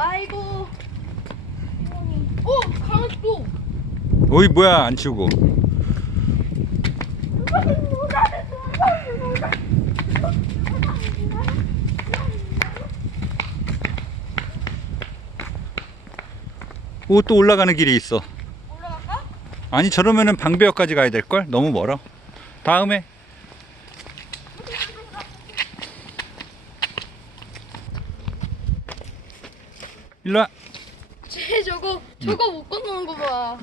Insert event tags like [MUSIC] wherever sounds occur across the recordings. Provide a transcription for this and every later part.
아이고. 오 강아지 또. 어이 뭐야 안 치우고 오 또 올라가는 길이 있어 올라갈까? 아니 저러면은 방배역까지 가야 될 걸? 너무 멀어 다음에 일로 와 쟤 저거 저거 못 건너는 거 봐.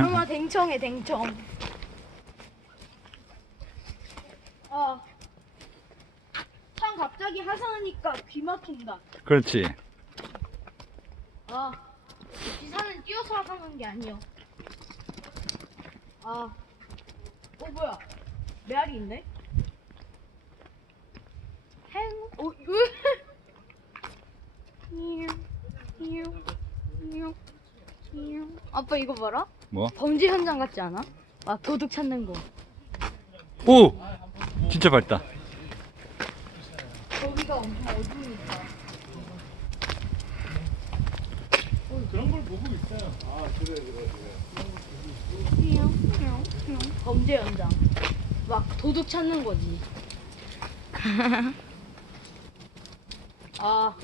엄마 댕청해 댕청. 아. 참 갑자기 하산하니까 귀 막힌다. 그렇지 아. 기사는 뛰어서 하산한 게 아니요. 아. 어 뭐야? 메아리 있네. 행. 어 으. 이유. 이유. 이유. 이유. 아빠 이거 봐라. 뭐? 범죄 현장 같지 않아? 아 도둑 찾는 거. 오! 진짜 밝다 거기가 엄청 어두우니까. 그런 걸 보고 있어요. 아 그래 그래 그래. 범죄 현장. 막 도둑 찾는 거지. [LAUGHS] 아